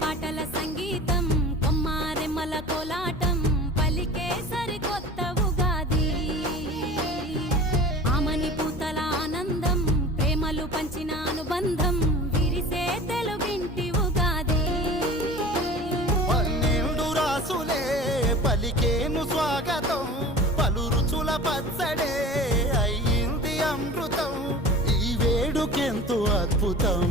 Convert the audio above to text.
పాటల సంగీతం కొమ్మారెమ్మల కోలాటం పలికే సరికొత్త ఉగాది ఆమని పూతల ఆనందం ప్రేమలు పంచిన అనుబంధం విరిసే తెలుగింటి ఉగాది 12 రాసులే పలికేను స్వాగతం పలు రుచుల పచ్చడే అయ్యింది అమృతం ఈ వేడుకెంతో అద్భుతం